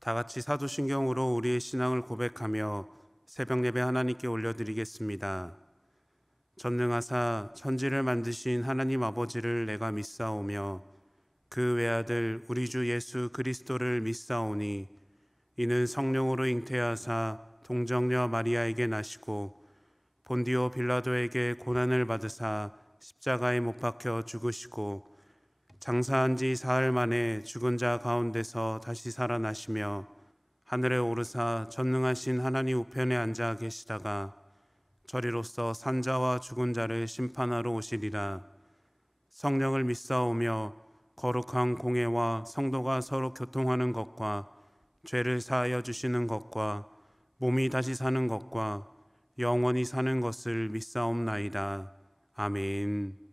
다 같이 사도신경으로 우리의 신앙을 고백하며 새벽 예배 하나님께 올려드리겠습니다. 전능하사 천지를 만드신 하나님 아버지를 내가 믿사오며 그 외아들 우리 주 예수 그리스도를 믿사오니 이는 성령으로 잉태하사 동정녀 마리아에게 나시고 본디오 빌라도에게 고난을 받으사 십자가에 못 박혀 죽으시고 장사한 지 사흘 만에 죽은 자 가운데서 다시 살아나시며 하늘에 오르사 전능하신 하나님 우편에 앉아 계시다가 저리로서 산자와 죽은 자를 심판하러 오시리라. 성령을 믿사오며 거룩한 공회와 성도가 서로 교통하는 것과 죄를 사하여 주시는 것과 몸이 다시 사는 것과 영원히 사는 것을 믿사옵나이다. 아멘.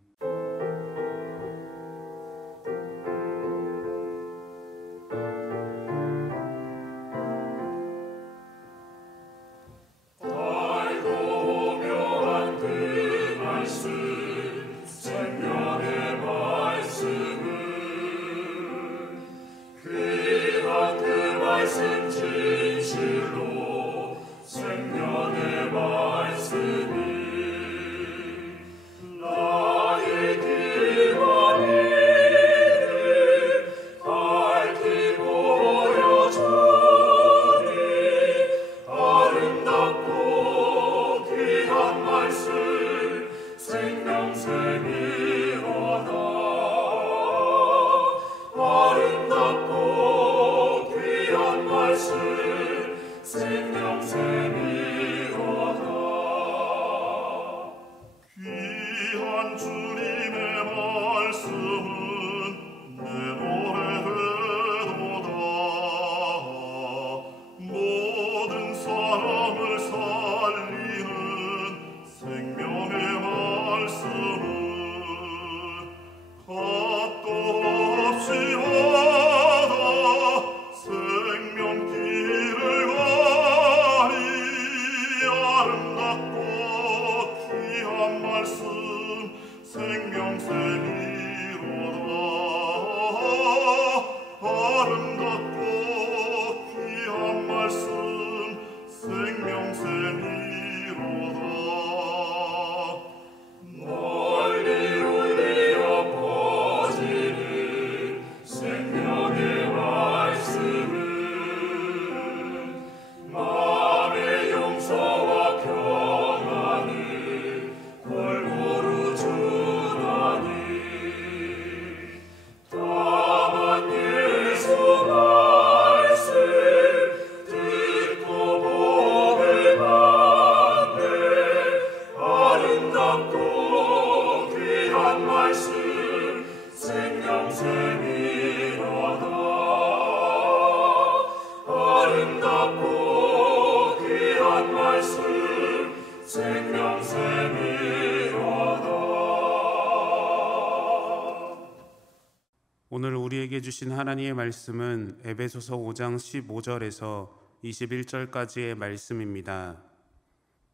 오늘 우리에게 주신 하나님의 말씀은 에베소서 5장 15절에서 21절까지의 말씀입니다.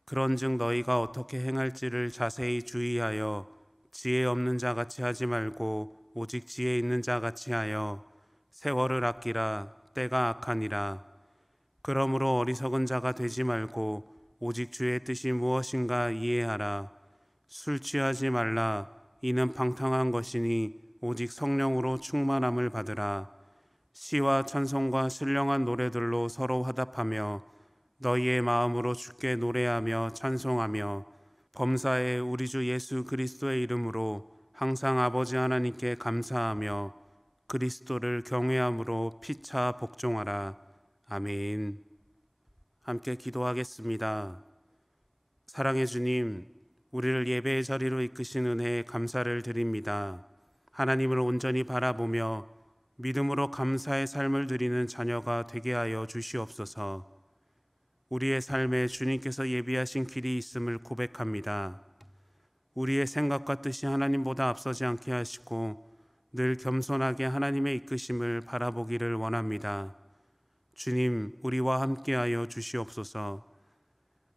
그런즉 너희가 어떻게 행할지를 자세히 주의하여 지혜 없는 자 같이 하지 말고 오직 지혜 있는 자 같이 하여 세월을 아끼라. 때가 악하니라. 그러므로 어리석은 자가 되지 말고 오직 주의 뜻이 무엇인가 이해하라. 술 취하지 말라. 이는 방탕한 것이니 오직 성령으로 충만함을 받으라. 시와 찬송과 신령한 노래들로 서로 화답하며 너희의 마음으로 주께 노래하며 찬송하며 범사에 우리 주 예수 그리스도의 이름으로 항상 아버지 하나님께 감사하며 그리스도를 경외함으로 피차 복종하라. 아멘. 함께 기도하겠습니다. 사랑의 주님, 우리를 예배의 자리로 이끄신 은혜에 감사를 드립니다. 하나님을 온전히 바라보며 믿음으로 감사의 삶을 드리는 자녀가 되게 하여 주시옵소서. 우리의 삶에 주님께서 예비하신 길이 있음을 고백합니다. 우리의 생각과 뜻이 하나님보다 앞서지 않게 하시고 늘 겸손하게 하나님의 이끄심을 바라보기를 원합니다. 주님, 우리와 함께하여 주시옵소서.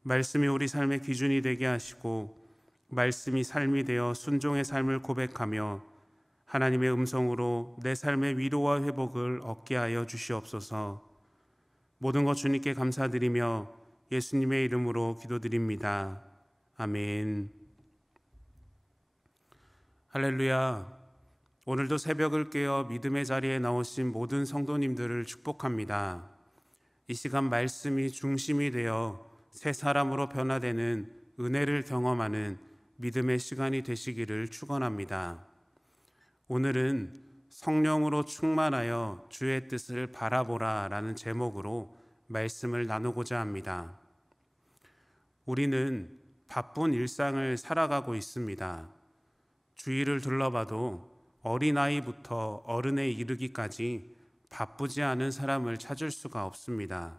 말씀이 우리 삶의 기준이 되게 하시고 말씀이 삶이 되어 순종의 삶을 고백하며 하나님의 음성으로 내 삶의 위로와 회복을 얻게 하여 주시옵소서. 모든 것 주님께 감사드리며 예수님의 이름으로 기도드립니다. 아멘. 할렐루야. 오늘도 새벽을 깨어 믿음의 자리에 나오신 모든 성도님들을 축복합니다. 이 시간 말씀이 중심이 되어 새 사람으로 변화되는 은혜를 경험하는 믿음의 시간이 되시기를 축원합니다. 오늘은 성령으로 충만하여 주의 뜻을 바라보라 라는 제목으로 말씀을 나누고자 합니다. 우리는 바쁜 일상을 살아가고 있습니다. 주위를 둘러봐도 어린아이부터 어른에 이르기까지 바쁘지 않은 사람을 찾을 수가 없습니다.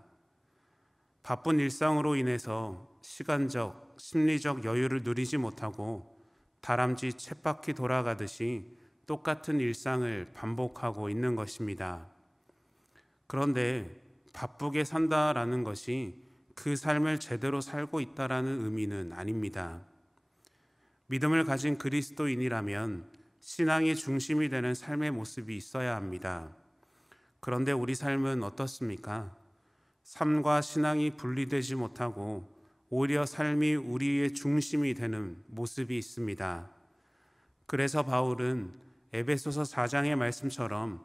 바쁜 일상으로 인해서 시간적, 심리적 여유를 누리지 못하고 다람쥐 쳇바퀴 돌아가듯이 똑같은 일상을 반복하고 있는 것입니다. 그런데 바쁘게 산다라는 것이 그 삶을 제대로 살고 있다라는 의미는 아닙니다. 믿음을 가진 그리스도인이라면 신앙이 중심이 되는 삶의 모습이 있어야 합니다. 그런데 우리 삶은 어떻습니까? 삶과 신앙이 분리되지 못하고 오히려 삶이 우리의 중심이 되는 모습이 있습니다. 그래서 바울은 에베소서 4장의 말씀처럼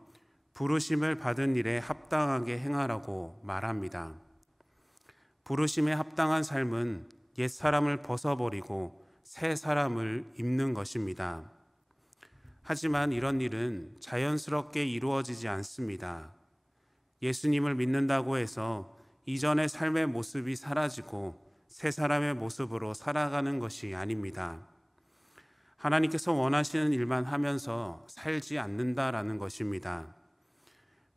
부르심을 받은 일에 합당하게 행하라고 말합니다. 부르심에 합당한 삶은 옛 사람을 벗어버리고 새 사람을 입는 것입니다. 하지만 이런 일은 자연스럽게 이루어지지 않습니다. 예수님을 믿는다고 해서 이전의 삶의 모습이 사라지고 새 사람의 모습으로 살아가는 것이 아닙니다. 하나님께서 원하시는 일만 하면서 살지 않는다라는 것입니다.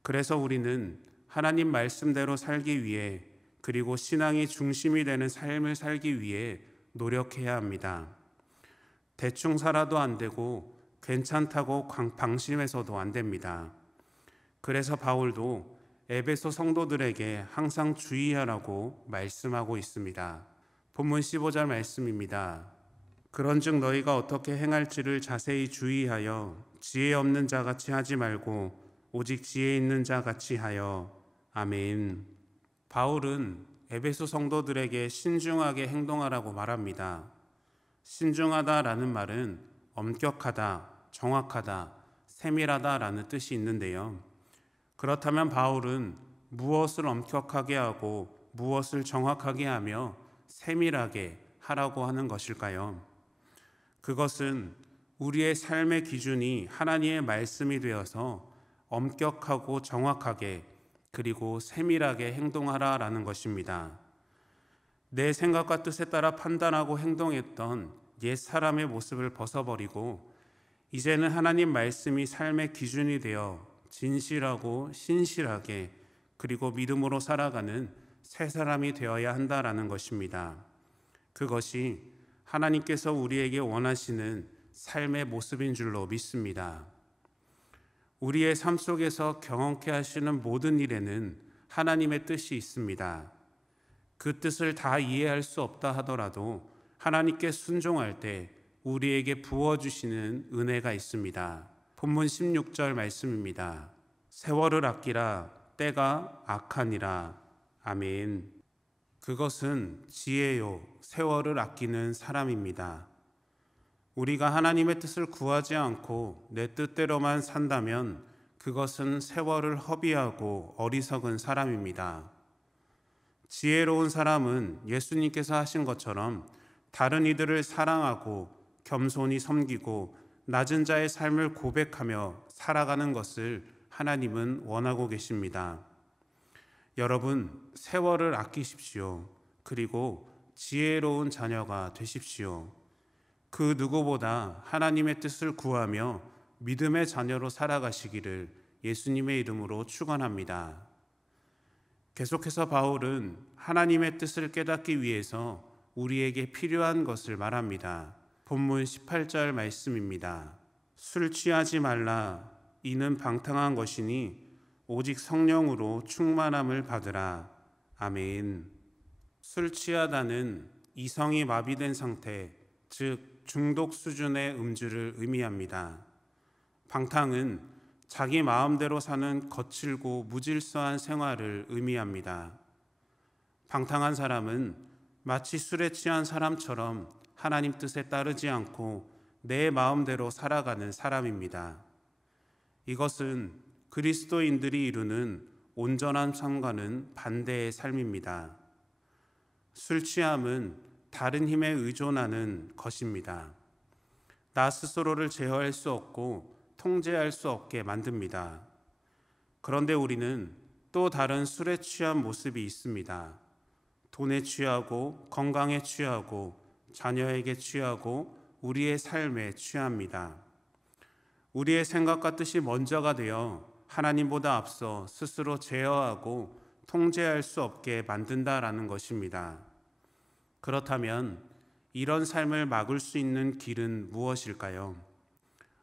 그래서 우리는 하나님 말씀대로 살기 위해 그리고 신앙이 중심이 되는 삶을 살기 위해 노력해야 합니다. 대충 살아도 안 되고 괜찮다고 방심해서도 안 됩니다. 그래서 바울도 에베소 성도들에게 항상 주의하라고 말씀하고 있습니다. 본문 15절 말씀입니다. 그런즉 너희가 어떻게 행할지를 자세히 주의하여 지혜 없는 자같이 하지 말고 오직 지혜 있는 자같이 하여. 아멘. 바울은 에베소 성도들에게 신중하게 행동하라고 말합니다. 신중하다라는 말은 엄격하다, 정확하다, 세밀하다라는 뜻이 있는데요. 그렇다면 바울은 무엇을 엄격하게 하고 무엇을 정확하게 하며 세밀하게 하라고 하는 것일까요? 그것은 우리의 삶의 기준이 하나님의 말씀이 되어서 엄격하고 정확하게 그리고 세밀하게 행동하라라는 것입니다. 내 생각과 뜻에 따라 판단하고 행동했던 옛 사람의 모습을 벗어버리고 이제는 하나님 말씀이 삶의 기준이 되어 진실하고 신실하게 그리고 믿음으로 살아가는 새 사람이 되어야 한다라는 것입니다. 그것이 하나님께서 우리에게 원하시는 삶의 모습인 줄로 믿습니다. 우리의 삶 속에서 경험케 하시는 모든 일에는 하나님의 뜻이 있습니다. 그 뜻을 다 이해할 수 없다 하더라도 하나님께 순종할 때 우리에게 부어주시는 은혜가 있습니다. 본문 16절 말씀입니다. 세월을 아끼라 때가 악하니라. 아멘. 그것은 지혜요 세월을 아끼는 사람입니다. 우리가 하나님의 뜻을 구하지 않고 내 뜻대로만 산다면 그것은 세월을 허비하고 어리석은 사람입니다. 지혜로운 사람은 예수님께서 하신 것처럼 다른 이들을 사랑하고 겸손히 섬기고 낮은 자의 삶을 고백하며 살아가는 것을 하나님은 원하고 계십니다. 여러분, 세월을 아끼십시오. 그리고 지혜로운 자녀가 되십시오. 그 누구보다 하나님의 뜻을 구하며 믿음의 자녀로 살아가시기를 예수님의 이름으로 축원합니다. 계속해서 바울은 하나님의 뜻을 깨닫기 위해서 우리에게 필요한 것을 말합니다. 본문 18절 말씀입니다. 술 취하지 말라. 이는 방탕한 것이니 오직 성령으로 충만함을 받으라. 아멘. 술 취하다는 이성이 마비된 상태, 즉 중독 수준의 음주를 의미합니다. 방탕은 자기 마음대로 사는 거칠고 무질서한 생활을 의미합니다. 방탕한 사람은 마치 술에 취한 사람처럼 하나님 뜻에 따르지 않고 내 마음대로 살아가는 사람입니다. 이것은 그리스도인들이 이루는 온전한 삶과는 반대의 삶입니다. 술 취함은 다른 힘에 의존하는 것입니다. 나 스스로를 제어할 수 없고 통제할 수 없게 만듭니다. 그런데 우리는 또 다른 술에 취한 모습이 있습니다. 돈에 취하고 건강에 취하고 자녀에게 취하고 우리의 삶에 취합니다. 우리의 생각과 뜻이 먼저가 되어 하나님보다 앞서 스스로 제어하고 통제할 수 없게 만든다라는 것입니다. 그렇다면 이런 삶을 막을 수 있는 길은 무엇일까요?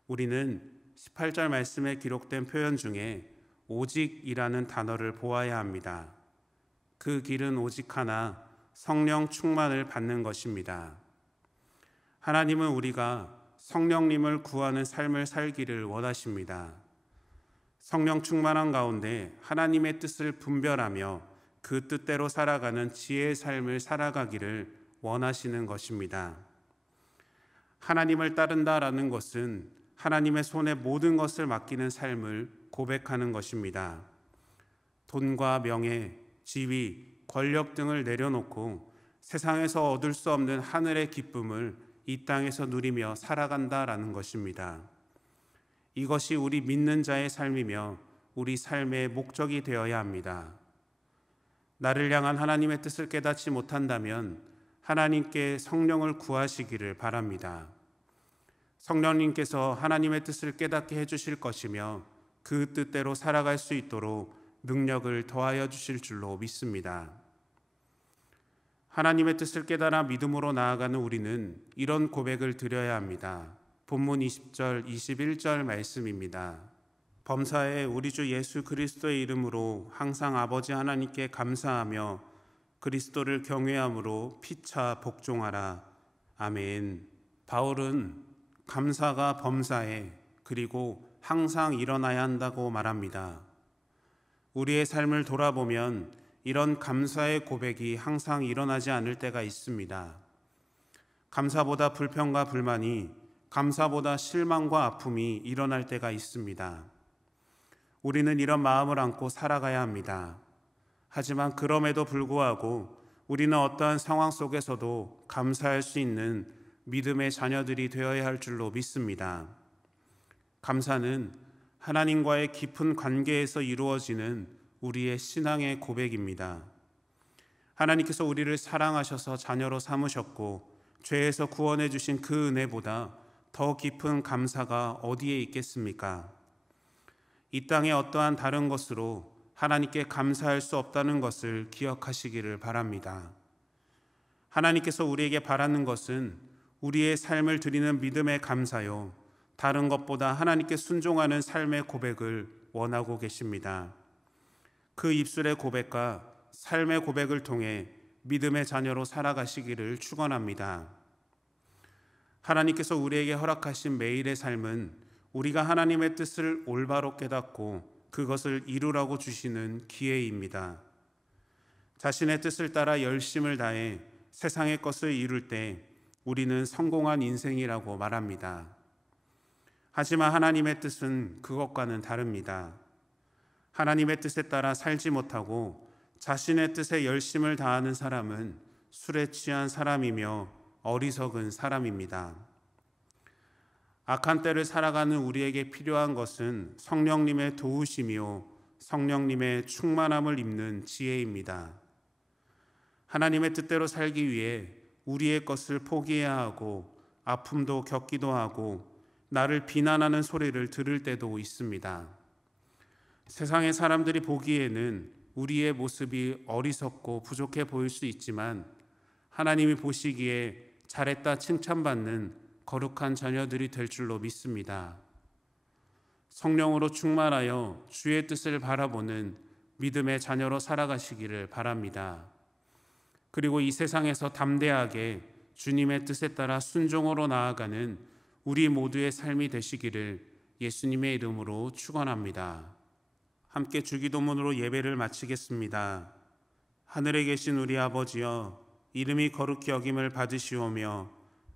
우리는 18절 말씀에 기록된 표현 중에 오직이라는 단어를 보아야 합니다. 그 길은 오직 하나, 성령 충만을 받는 것입니다. 하나님은 우리가 성령님을 구하는 삶을 살기를 원하십니다. 성령 충만한 가운데 하나님의 뜻을 분별하며 그 뜻대로 살아가는 지혜의 삶을 살아가기를 원하시는 것입니다. 하나님을 따른다라는 것은 하나님의 손에 모든 것을 맡기는 삶을 고백하는 것입니다. 돈과 명예, 지위, 권력 등을 내려놓고 세상에서 얻을 수 없는 하늘의 기쁨을 이 땅에서 누리며 살아간다라는 것입니다. 이것이 우리 믿는 자의 삶이며 우리 삶의 목적이 되어야 합니다. 나를 향한 하나님의 뜻을 깨닫지 못한다면 하나님께 성령을 구하시기를 바랍니다. 성령님께서 하나님의 뜻을 깨닫게 해주실 것이며 그 뜻대로 살아갈 수 있도록 능력을 더하여 주실 줄로 믿습니다. 하나님의 뜻을 깨달아 믿음으로 나아가는 우리는 이런 고백을 드려야 합니다. 본문 20절, 21절 말씀입니다. 범사에 우리 주 예수 그리스도의 이름으로 항상 아버지 하나님께 감사하며 그리스도를 경외함으로 피차 복종하라. 아멘. 바울은 감사가 범사에 그리고 항상 일어나야 한다고 말합니다. 우리의 삶을 돌아보면 이런 감사의 고백이 항상 일어나지 않을 때가 있습니다. 감사보다 불평과 불만이, 감사보다 실망과 아픔이 일어날 때가 있습니다. 우리는 이런 마음을 안고 살아가야 합니다. 하지만 그럼에도 불구하고 우리는 어떠한 상황 속에서도 감사할 수 있는 믿음의 자녀들이 되어야 할 줄로 믿습니다. 감사는 하나님과의 깊은 관계에서 이루어지는 우리의 신앙의 고백입니다. 하나님께서 우리를 사랑하셔서 자녀로 삼으셨고 죄에서 구원해 주신 그 은혜보다 더 깊은 감사가 어디에 있겠습니까? 이 땅의 어떠한 다른 것으로 하나님께 감사할 수 없다는 것을 기억하시기를 바랍니다. 하나님께서 우리에게 바라는 것은 우리의 삶을 드리는 믿음의 감사요, 다른 것보다 하나님께 순종하는 삶의 고백을 원하고 계십니다. 그 입술의 고백과 삶의 고백을 통해 믿음의 자녀로 살아가시기를 축원합니다. 하나님께서 우리에게 허락하신 매일의 삶은 우리가 하나님의 뜻을 올바로 깨닫고 그것을 이루라고 주시는 기회입니다. 자신의 뜻을 따라 열심을 다해 세상의 것을 이룰 때 우리는 성공한 인생이라고 말합니다. 하지만 하나님의 뜻은 그것과는 다릅니다. 하나님의 뜻에 따라 살지 못하고 자신의 뜻에 열심을 다하는 사람은 술에 취한 사람이며 어리석은 사람입니다. 악한 때를 살아가는 우리에게 필요한 것은 성령님의 도우심이요 성령님의 충만함을 입는 지혜입니다. 하나님의 뜻대로 살기 위해 우리의 것을 포기해야 하고 아픔도 겪기도 하고 나를 비난하는 소리를 들을 때도 있습니다. 세상의 사람들이 보기에는 우리의 모습이 어리석고 부족해 보일 수 있지만 하나님이 보시기에 잘했다 칭찬받는 거룩한 자녀들이 될 줄로 믿습니다. 성령으로 충만하여 주의 뜻을 바라보는 믿음의 자녀로 살아가시기를 바랍니다. 그리고 이 세상에서 담대하게 주님의 뜻에 따라 순종으로 나아가는 우리 모두의 삶이 되시기를 예수님의 이름으로 축원합니다. 함께 주기도문으로 예배를 마치겠습니다. 하늘에 계신 우리 아버지여, 이름이 거룩히 여김을 받으시오며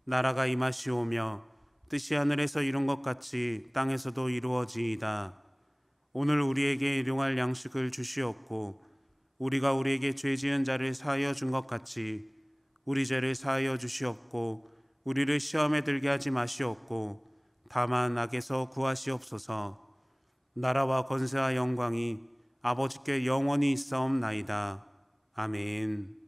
나라가 임하시오며 뜻이 하늘에서 이룬 것 같이 땅에서도 이루어지이다. 오늘 우리에게 일용할 양식을 주시옵고 우리가 우리에게 죄 지은 자를 사하여 준 것 같이 우리 죄를 사하여 주시옵고 우리를 시험에 들게 하지 마시옵고 다만 악에서 구하시옵소서. 나라와 권세와 영광이 아버지께 영원히 있사옵나이다. 아멘.